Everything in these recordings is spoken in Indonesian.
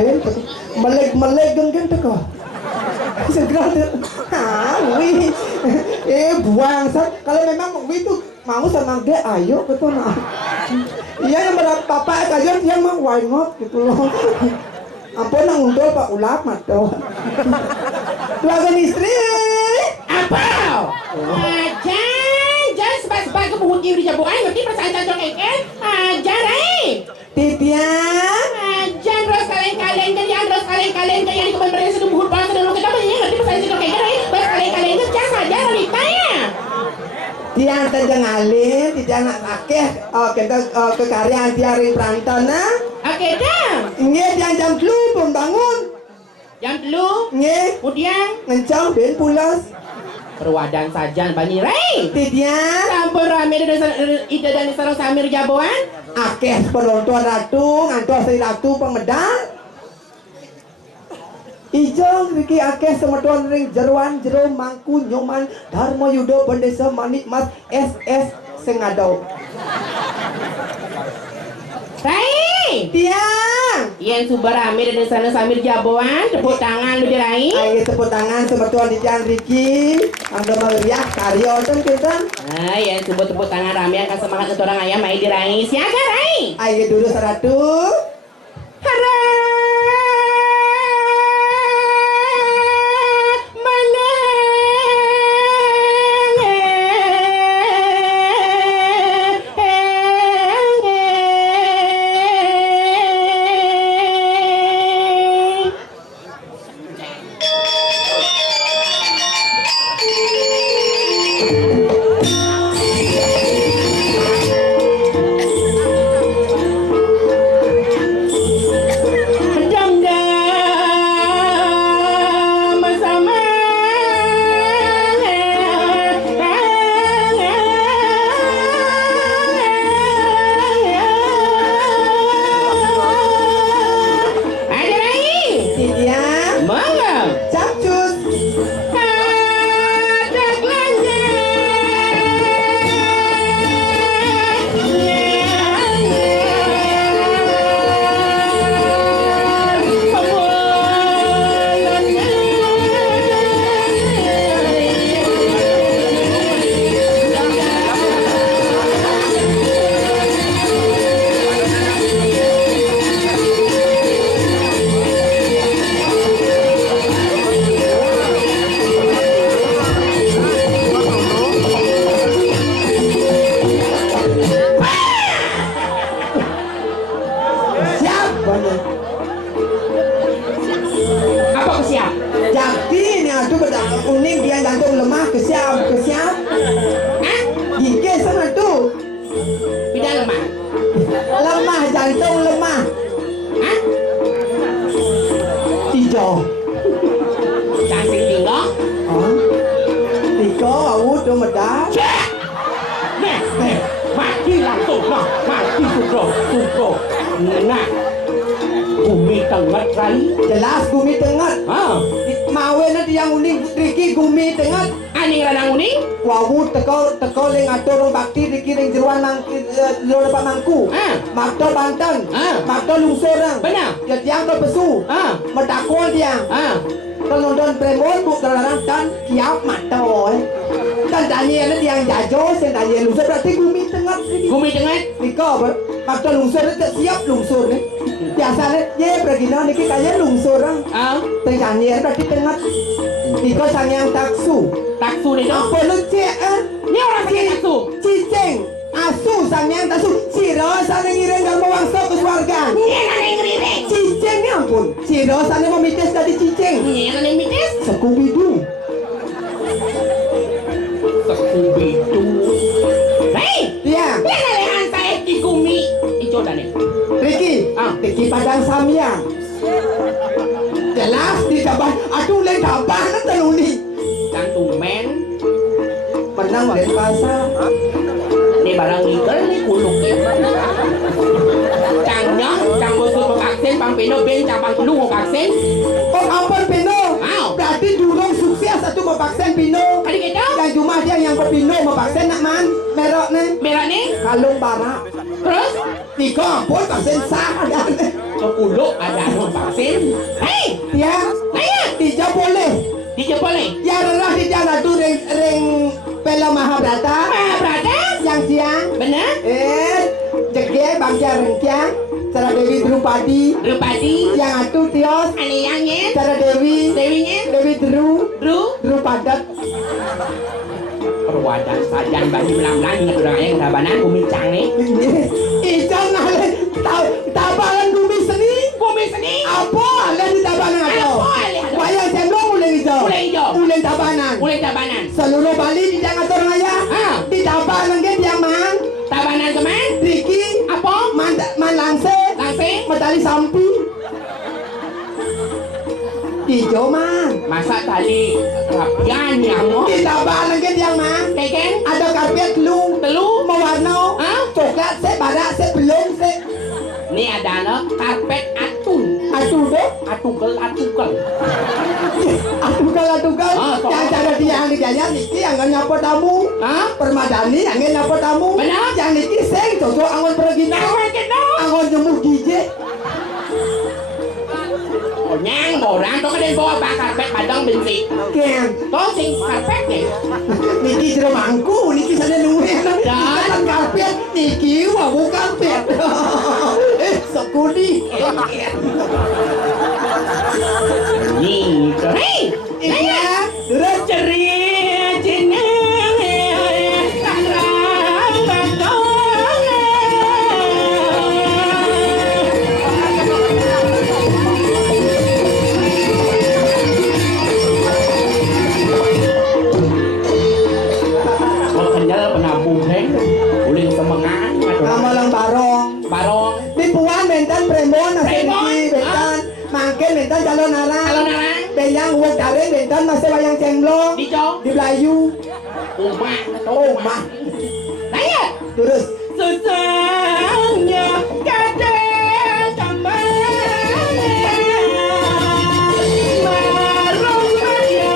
Ben melek geng teko. Segera wih buang kalau memang wih itu mau sama dia ayo betul nah. Iya yang berapa bapak kajian dia mah why not gitu loh. Ampun nang undol Pak Ulap mah Keluarga istri Apa? Jangan sebab-sebab kebuhut di jabuan ngerti perasaan cocok keken. Ajar Titian Jangan terus kalian jangan terus kalian yang di kebun beryang sedang buhut panas sedang kita banyak ngerti perasaan cocok keken. Terus kalian ngecas saja wanita ya. Tiang tengah ngalih, tiang nak akeh, kita ke karya tiari perantana. Oke dah. Nge tiang jam dulu pun bangun. Jam dulu. Nge, Kemudian ngencang ben pulas. perwadan saja bani rei. Tiang Sampun rame ida dan sarang samir jabuan. akeh penonton ratu, ngantos si ratu pemedal. Ijo Riki akeh semeton ring jeruan jero mangku nyoman Dharma Yudo Bendesa Manik Mas SS Sengado. Rai. Tiang Yen subar rame dan sana samir jabuan. Tepuk tangan lu dirai. ayo tepuk tangan semeton di Tiang Riki. Anda melihat karya ten kita. Yen subuh tepuk tangan rame akan semangat untuk orang ayam ai dirai. Siaga rai. Ayo dulu seratu. Hara. Tiang capcus. Siap banget. Apa kesiap? Jadi ini aduh bedak unik dia jantung lemah kesiap. Hah? Gigi sama tuh Bida lemah. lemah jantung lemah. Hah? Hijau. Cantik tinggal. Tiko awut tuh medak. Mati langsung mati sugro. Nah, bumi tengah rai. Jelas gumi tengah. Mawe nanti yang unik Riki gumi tengah. Aning ranang uning. Wawu teko ling atur rong bakti Riki ling jeruan lepak mangku. Makto Banten. Makto lungsorang. Benar. Ya tiang ke besu. Medakol tiang. Penonton premon bu terlarang dan kiap makto. Dan Daniel tiang jajo sen Daniel lungsor berarti gumi tengah. Bumi tengah. Niko makto lungsor itu siap lungsor nih. Biasanya ye pergi niki kaya lungsor orang. Daniel berarti tengah. Niko sangyang taksu. Taksu ni dong. Apa lu cek Ni orang pakai taksu. Cicing asu sampean tasu Ciro sana ngiring gak mau wangsa ke keluarga. Ni yang ngiriring. Cicing ya ampun. Ciro sana mau mites dari cicing. Ni yang mitis. Scooby-Doo. Scooby-Doo. Hei. Iya. Yang lehan saya di gumi. Ijo dah ni. Riki. Riki Padang Samyang. Jelas di dabah. Aduh lain dabah kan teluni. Jantung men. Menang dari pasar. Ni barang legal ni kuluk ya. Cangnya, cang bosur vaksin, bang pino ben, cang bang tulu vaksin. Oh ampun Pino. Wow. Berarti dulu sukses satu mau vaksin Pino. Ada gitu? Yang cuma dia yang pepino mabaksen nak man. Merok nih. Merah nih. Kalung barak. Terus? Tiga ampun baksen sah ada. Sepuluh ada vaksin. Hei, Ya. nanya. Tiga boleh. Dia boleh. Yang rarah di jalan tu ring film Mahabharata. Berada? Yang siang. Benar? Jege bangsa rengkiang. Cara Dewi Drupadi. Rupadi. Yang atu tios. Ane yangnya. Cara Dewi. Dewinya. Dewi Drupadat. Perwadan sajan bagi belang-belang ingat orang yang kerabanan kumincang nih. Ijang ngale tabalan bumi seni. Apa ale di tabanan atau? Apa ale? Wayang semblong uleng hijau. Uleng tabanan. Mulai tabanan. Seluruh Bali di jangan atur raya. Di tabanan ke yang mang. Tabanan keman? Riki. Apa? Man langse. Langsing? Medali sampi. Hijau man. Masa tali rapian yang mau? Di tabanan ke yang mang. Keken? Ada karpet lu. Telu? Mewarna. Coklat se badak se belum se. Ini adalah karpet atung. Aduh deh. Atukel. Atugal. Yang cara dia yang digaya niki yang nyapa tamu. Permadani yang nyapa tamu. Benar? Yang niki seng cocok angon pergi angon jemur gigi. Nyang borang to kadang bawa pak karpet padang bensin. Ken. To sing karpet nih. Niki jero mangku, niki sada luwe. Kan karpet niki wabu karpet. Sekudi. Nih, hei, Iya. Terus ceria jeneng sarang batong. Kenyal penabung heng, uling semengan, amalang barong. barong, Tipuan mentan premon nasi niki mentan. Mangken mentan calon kalau arang. narang, Beyang uang tarik mentan masih wayang cemblong. dicong, Di Melayu. umak, Omah. nanya. Terus Susahnya kadang kembali marung maya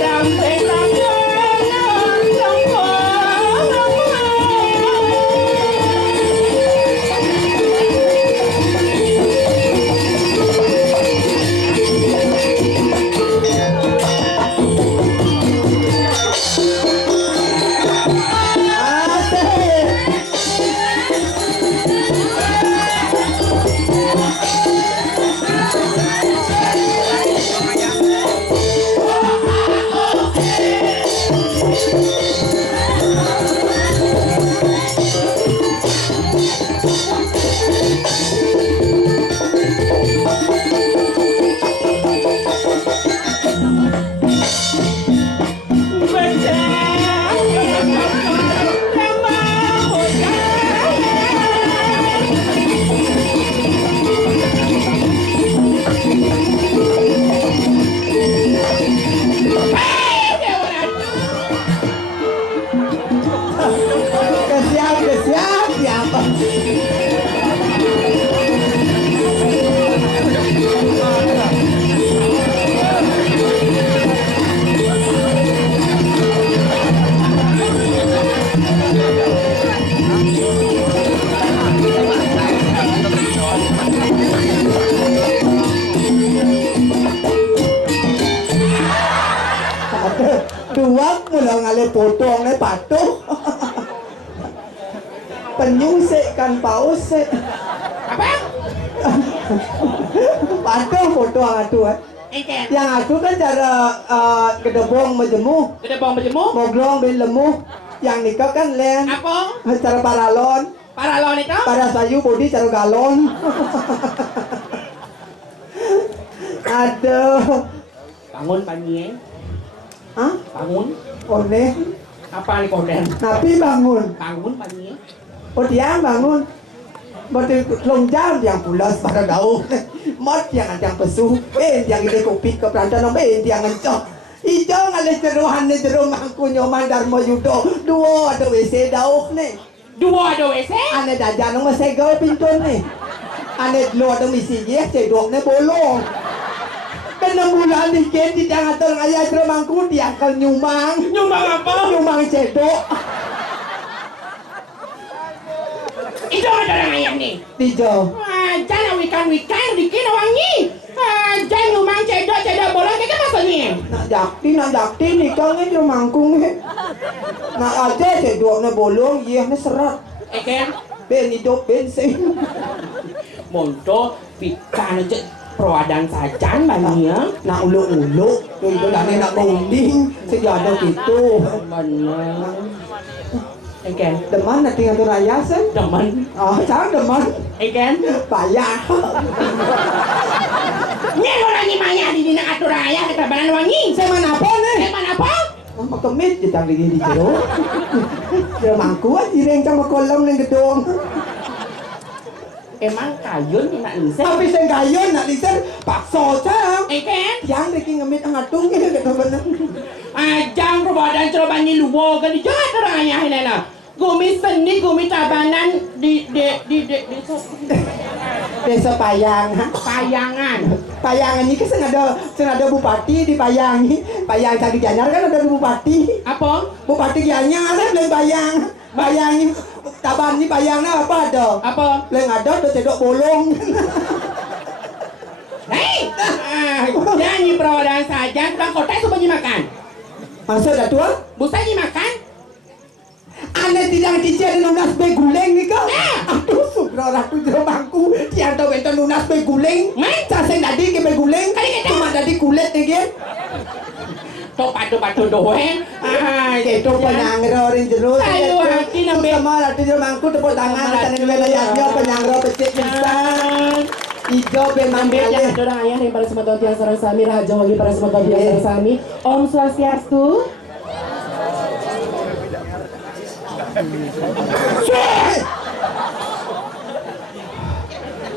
rampe tangan kesiap siapa? Dua mula ngale potong ne patuh. Penyusik kan paus sik. apa? Patuh foto atu. Ikan, Yang aku kan cara gedebong majemu, ada bawang berjemur, moglong ben lemu. Yang nikah kan len apa? cara paralon, Para lawan itu? para sayu bodi cara galon. Aduh. Bangun pagi, Hah? bangun. One. Apa nih koden? Napi bangun. Bangun pagi. Oh dia bangun. Batu longjam yang pulas pada daun. Mot yang ada pesu. Yang ini kopi ke perantan. Yang ngencok. Ijo ngale jeruhan ni jeru mangku nyoman darmo yudo. Dua ada WC daun ni. Dua ada WC? Ane dajan nang masegol pintu ni. Ane lo ada misi ye cedok ni bolong. Ben 6 bulan dikit di ngatur ayah remangku dia akan nyumbang. Nyumbang apa? Nyumbang cedok. Itu ada orang ayam nih. Tijo. Jangan wikan bikin wangi. Jangan nyumbang cedok bolong kayak maksudnya. Nak jakti nikah ni remangku ni. Nak aja cedoknya bolong, iya ni serat. Kan? Ben hidup bensin. Monto pikan aja perwadan sajan banyak. Nak uluk-uluk, itu nak bonding, sejadah gitu. Benar. Kan? Deman nak tinggal tu raya sen. Demen. Jangan deman. Kan? Payah. Ni orang ni maya di dina atur ayah kata banan wangi. Saya mana apa ni? Mana apa? Mak kemit je tak di jero. Dia mangku direng sama kolam ning gedung. Emang kayun ni nak lisen. Tapi saya gayun nak lisen paksa cang. Kan? Yang deki ngemit ngatung ni kata bener. Ajang perbadan ceroban ni luar kan jangan orang ayah ni lah. Gumi seni, gumi tabanan di Desa Payang. Payangan. Payangan ni kan senada bupati di Payang ni. Payang Cagi Gianyar kan ada bupati. Apa? Bupati Gianyar kan lain Payang. Payang ni taban ni Payang na apa ada? Apa? Lain ada cedok bolong. Hei! Jangan perwadan saja, tukang kotak itu banyak makan. Maksud dah tua? Busa ni makan? Ane tidak cicir 16 be guleng ni kau. Aduh, subra ratu jero bangku. Tiada bento 16 be guleng. Case tadi ke be guleng. Cuma tadi kulit ni ke. Tok patu doang. Itu penyangro ring jero. Ayo hati nambe. Sama ratu jero bangku tepuk tangan sana wilayahnya penyangro becik pisan. Ijo be Ambil manggil. jangan orang ayah yang para semua tiang sarang sami raja lagi para semua tiang sarang sami. Om Swastiastu.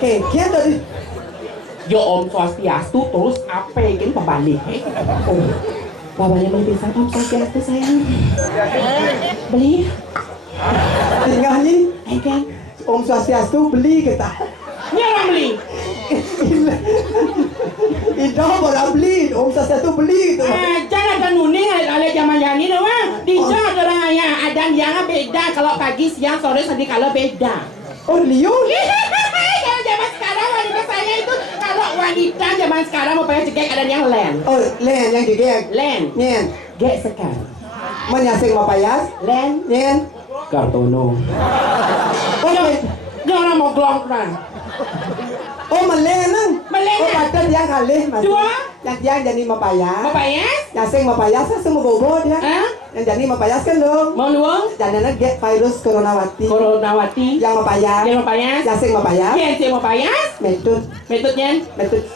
Kian tadi. Yo Om Swastiastu terus apa yang pembalik? Oh, bapaknya beli pisang Om Swastiastu sayang. Beli? Tinggal ni. Kan? Om Swastiastu beli kita. Ni orang beli. Itu boleh beli. Om Swastiastu beli gitu. Jangan ada nuning ada zaman ini doang. Di sana orang ayah ada yang beda kalau pagi siang sore sedih kalau beda. Oh Liu. Kalau zaman sekarang wanita saya itu kalau wanita zaman sekarang mau pengen cekek ada yang len. Oh Len yang gegek. Len. Nyen. Gek sekarang. Menyasing mapayas. Len. Nyen. Kartono. Oh Ni orang mau glong kan. Oh Meleng. Meleng. Oh patut yang kali mas. Dua. Yang yang jadi mapayas. Mau payas? Nyasing mapayas semua bobo dia. Hah? Yang jadi mapayas kan dong. Mau luang? Jangan get virus coronawati. Coronawati. Yang mapayas. Yang mau payas? Nyasing mapayas. Yang si mau payas? Metode. Metodenya?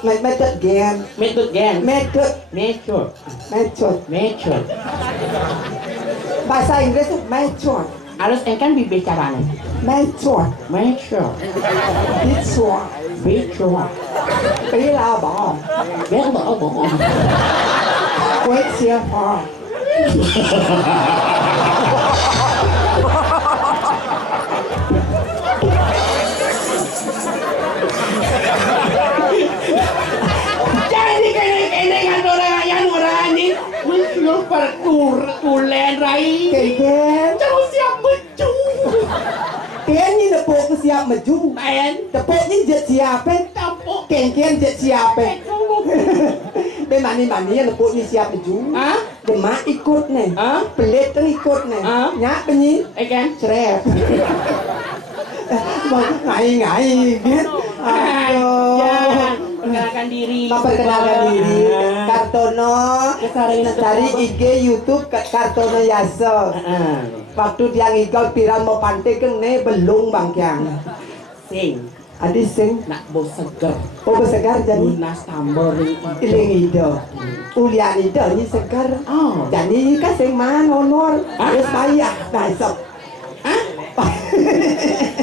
Metode gen. Metode gen. Metode. Metode. Bahasa Inggris tuh metode. Harus engkan bicaranya. Metode. Metode. Bicara. Bicara. Bila apa? Bella apa? Kuat siapa? Jadi kene-kene orang ayah orang ini. Wih, lo pertulen rai. Ken. Terus siap mecu. Ken ni tepuk ke siap maju. Pen. Tepuk ni jet siapa? Tampuk. Ken jet siapa? Dia mani yang tepuk ni siap maju. Hah? Demak ikut nih. Hah? Pelit tu ikut nih. Hah? Nyak penyi. Kan? Cerep. Ngai kan? Jangan perkenalkan diri. Memperkenalkan diri. Kartono. Kesarangin Cari IG YouTube Kartono Yaso. Waktu dia ngigau pirang mau pantai kan ne belum bang Kyang. Sing. Adi sing. Nak bau seger. Oh segar jadi. Lunas tambor Iling ido. Ulian ido ni segar. Oh. Jadi kan sing man honor. Terus bayar. Besok. Hah?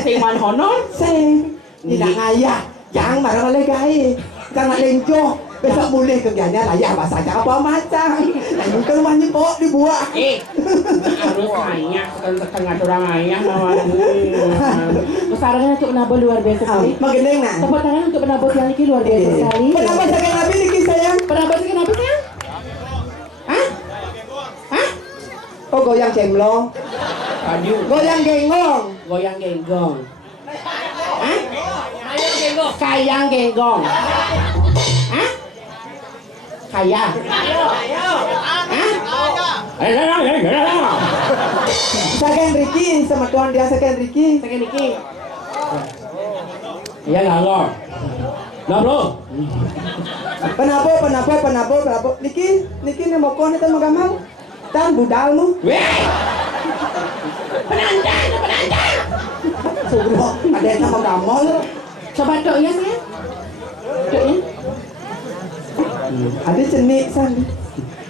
Sing man honor? Sing. Tidak ngayah. Yang marah oleh gay. Jangan lencoh. Besok boleh kerjanya layak bahasa apa macam. Dan mungkin rumahnya pok dibuat. Harus ayah, setengah orang ayah Kesarangan untuk penabur luar biasa sekali. Magendeng nah. Tepuk tangan untuk penabur yang ini luar biasa sekali. Kenapa saya nabi niki sayang? Penabur Oh goyang cemlong. Aduh. Goyang genggong. Goyang genggong. Hah? Kayang genggong. Hah? Kaya. Hah? Saken Ricky sama tuan dia Saken Ricky. Sakit dikit. Iya ngalor. Nah bro. Penabo. Niki ni mau kau ni tan magamau. Tan budalmu. Weh. Penandang. Suruh ada yang sama kamu. Coba dok ya sayang. Dok ya. Ada cenik san.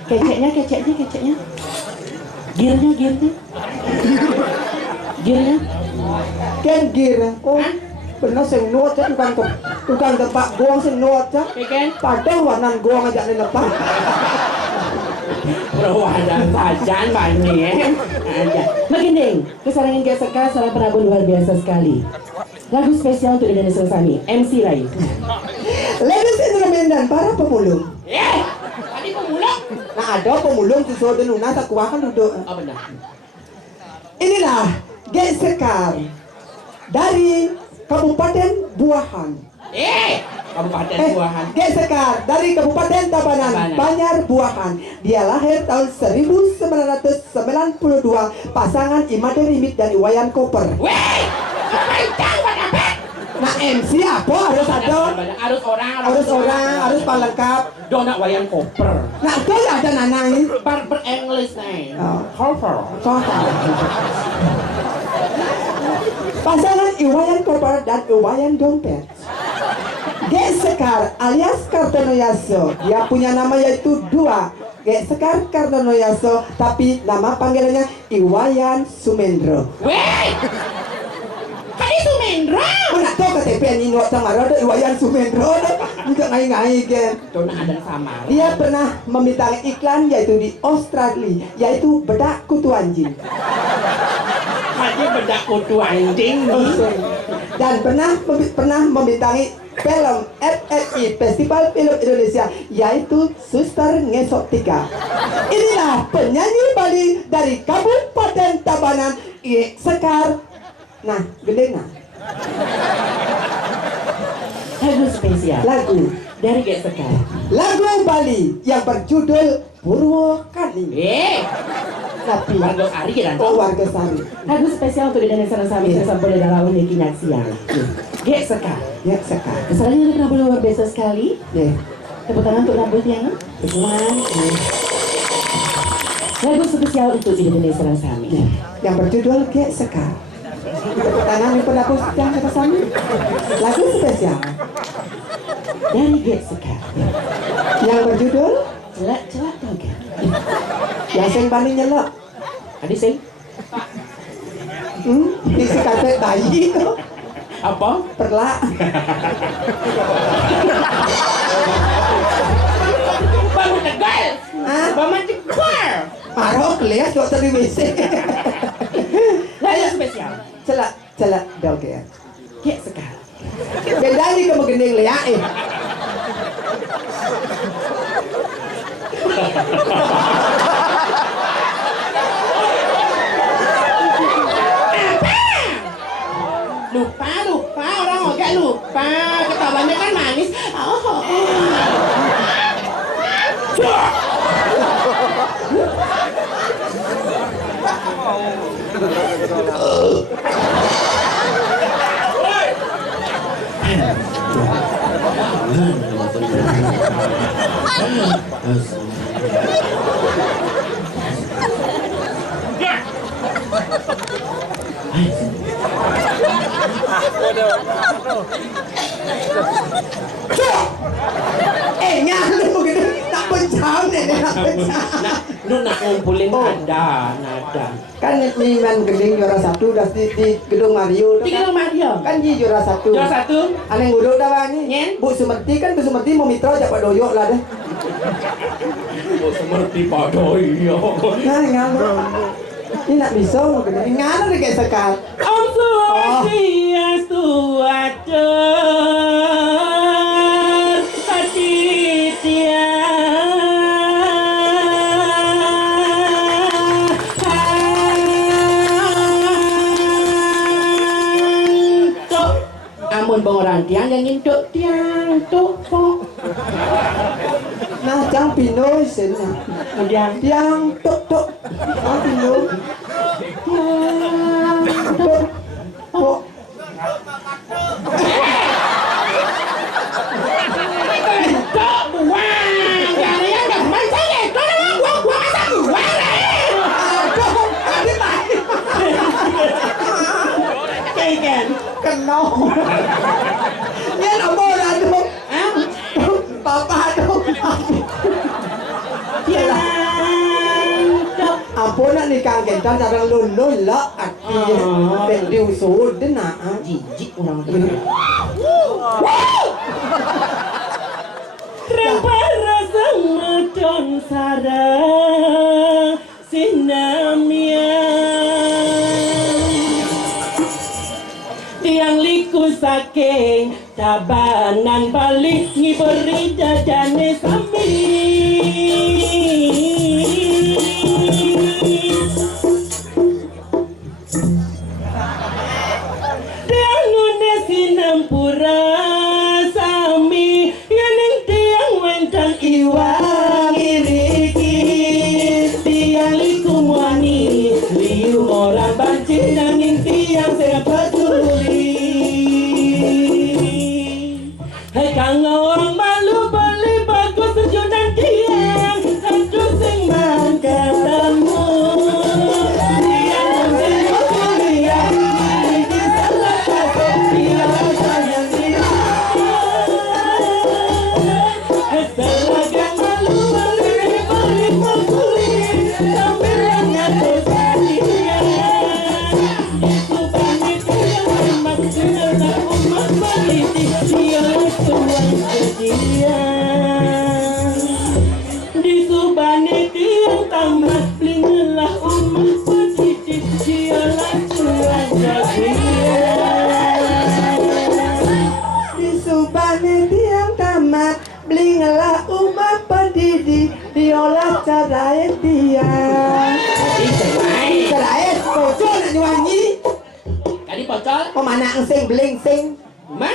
Keceknya. Girnya. Ken gir. Oh. Pernah sing nuot ya tukang tempat goang sing nuot ya. Keken. Padahal warnan goang aja ni lepas. Perwadan sajan banyak. Aja. Makining, kesarangan Gek Sekar seorang penabur luar biasa sekali. Lagu spesial untuk Indonesia Sami, MC Rai. Ladies and gentlemen dan para pemulung. Tadi pemulung. Nah ada pemulung di Solo Luna tak kuakan duduk. Oh benar. Inilah Gek Sekar dari Kabupaten Buahan. Kabupaten Buahan. Gek Sekar dari Kabupaten Tabanan, Banjar Buahan. Dia lahir tahun 1992, pasangan Imade Rimit dan Iwayan Koper. Nah MC apa harus ada? Harus orang, harus palengkap. Dona Wayan Koper. Nah itu ada nanai. Barber English nih. Oh. Koper. Pasangan Iwayan Koper dan Iwayan Dompet. Gek Sekar alias Kartonoyaso. Dia punya nama yaitu dua. Gek Sekar Kartonoyaso, tapi nama panggilannya Iwayan Sumendro. Weh! Kali Sumendro. Mana tahu KTP ini nuat sama ada Iwayan Sumendro. Tidak ngai-ngai kan. Dona ada sama. Dia pernah meminta iklan yaitu di Australia, yaitu bedak kutu anjing. Hanya bedak kutu anjing. Dan pernah membintangi film FFI Festival Film Indonesia yaitu Suster Ngesot 3. Inilah penyanyi Bali dari Kabupaten Tabanan, Gek Sekar. Nah, gede nah. Lagu spesial. Lagu dari Gek Sekar. Lagu Bali yang berjudul Purwokani. Tapi Warga Sari kan? oh warga Sari. Lagu spesial untuk Indonesia Sami sampai dalam ini kinyak siang. Gek Sekar. Gek Sekar. Kesannya ini kenapa luar biasa sekali. Tepuk tangan untuk rambutnya. Teman. Lagu spesial untuk Indonesia Sami. Yang berjudul Gek Sekar. Tepuk tangan untuk lagu yang kata Sami. Lagu spesial dari Gek Sekar. yang berjudul Celak toga. yang sing paling nyelok. Adik sing Isi karpet bayi itu apa? perlak. Baru tegal. Hah? Baman tegal. Parah kelias dokter di WC. Lagu spesial. Celak doge. Gek Sekar. Gendani ke megending liak Lupa orang agak lupa. Ketawanya kan manis. Nyala begitu tak pencam deh nak pencam. Lu nak ngumpulin nada. Kan Miman Gending juara 1 udah di gedung Mario. Tiga rumah dia. Kan dia juara 1. Juara 1. Aneh nguduk dah bang ni. Nyen. Bu Sumerti kan Bu Sumerti mau mitra dapat doyok lah deh. Seperti Pak Doyo. Nah ngalo. Ini nak bisa mau Gending. Ngalo deh kayak Sekar. Om Swastiastu atur hati Mun orang tiang yang ngintuk tiang tuh kok. Nah, jang pinoy senna. Kemudian Yang tok. Ah, pinoy. tiang Tok. Tok. tok buang. Jadi yang demen saya itu buang asal buang. Aduh, tadi tadi. Keken. Kena. Ini nomor aduh. Papa aduh. Tiang tok. Ampun nih Kang Gentan sareng lulun lah aki. Ben diusud na. Jijik orang itu. Rasa macam sarang sinamia tiang liku saking tabanan balik ngiberi dadane sami tiang nune sinampura sami yaning tiang wentang iwang iriki tiang liku muani liu orang banci nanging tiang saya peduli hai kang orang malu beli bagus sejunan tiang aduh sing mangkatamu tiang sing kuliah di salah satu tiang sayang tiang selagang malu beli sambil ngatur tiang itu banyak tiang memang sudah umat baliti tiang tuan sediang di subane tiang tambah blingelah umat baliti tiang tuan sediang Di subane tiang tamat blingelah umat pendidi diolah carae tiang. Carae bocor nak nyanyi. tadi bocor Pemana sing bling sing. man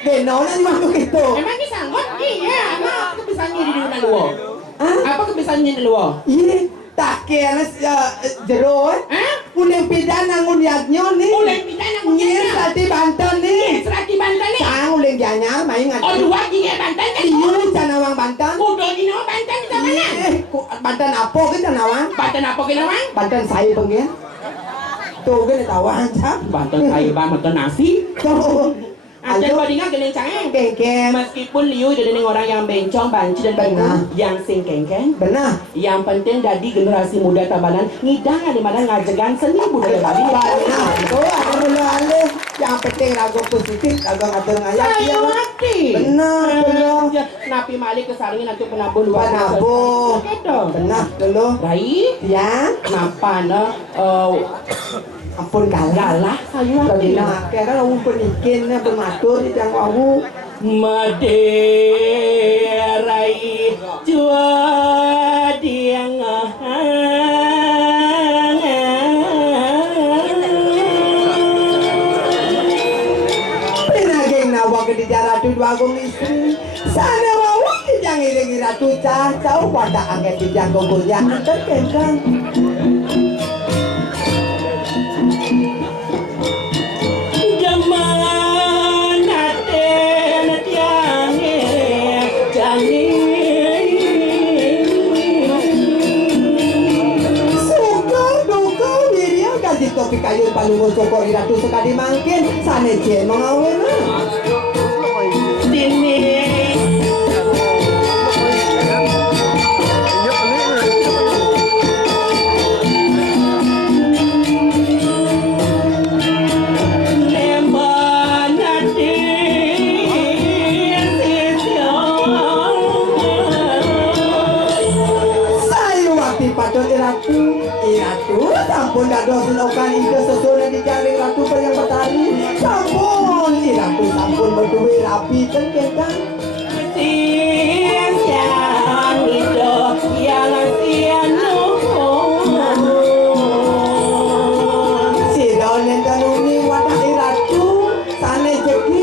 Geno nak nyanyi begitu. emang ini sanggup iya emang kebisaannya di dunia luar Hah? apa kebisaannya di luar Iya, tak kira jero. Hah? Uling pidana ngunyatnya nih. Uling pidana ngunyatnya? Iya, tadi Banten nih. serati Banten nih Sang uling janya main ngat. oh dua gini Banten kan Iya, Canawang Banten. udah di nama Banten di mana Iya, Banten apa ke Canawang? Banten apa kena bang Banten saya pengen. Tuh kan tawang cak. Banten kayak bang makan nasi Tuh. Aja Ayo, badingan geleng cangeng kengkeng. meskipun Liu jadi orang yang bencong banci dan Benar. bangun yang sing kengkeng Benar. yang penting dari generasi muda Tabanan ngidang di mana ngajegan seni budaya Bali Benar. Tuh ada mulu ale. Yang penting ragu positif, ragu ngatur ngayak. saya mati Benar, benar. napi malik kesaringin nanti penabung luar Penabung. gitu Benar dulu. Rai Ya, napa na ampun kalah. galah saya Lagi mati nak kira orang penikin bermatur di yang wawu. Maderai jua diang Pinaging nawa ke di ratu dua gong istri. Sana wawu di yang iring ratu cah jauh pada angin di yang gogolnya. Terkengkang. Zaman aten tiange jange Suka duka diri ganti topi kayu palungo sokor ratu sekali mangkin. Sana je mengawin. dini Sayu wakti padon iratu. Iratu sampun dados lokan ide sesone di jaring ratu yang betari. Sampun iratu sampun berduwe rapi terkengkang. siang itu yang sianu Si donen kanuni wadah iratu sane jeki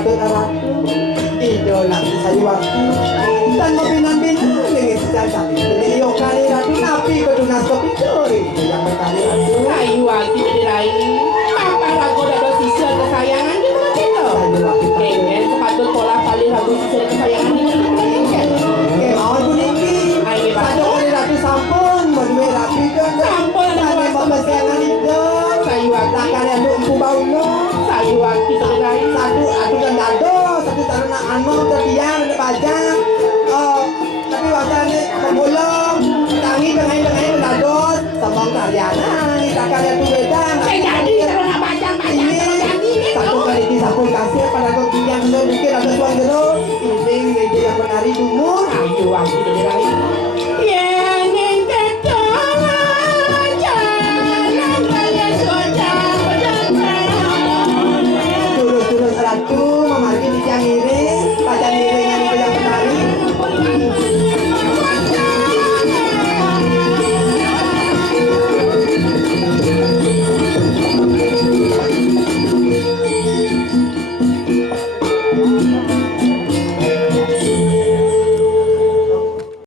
patut aratu. Idola saya waktu. Dan mabinan-binan dengan sejajar. Jadi yo kali ratu napi ke dunas kopicuri. Yang berkali ratu. Ayu waktu di lain. Papa ragu dado sisir kesayangan gitu kan gitu. Saya waktu Kengen sepatut pola kali ragu sisir kesayangan ini. Kemauan puniki. Ayo Satu kali ratu sampun. Berdua rapi kan. Sampun, Saya mau kesayangan itu. Sayu waktu. Takkan yang empu bau no. Sayu waktu di lain. Satu kan dado. Satu karena anu terdiam ada pajak. Tapi waktunya pemulung. Tangi tengah-tengah dado. Sambang karyana. Takkan yang tuh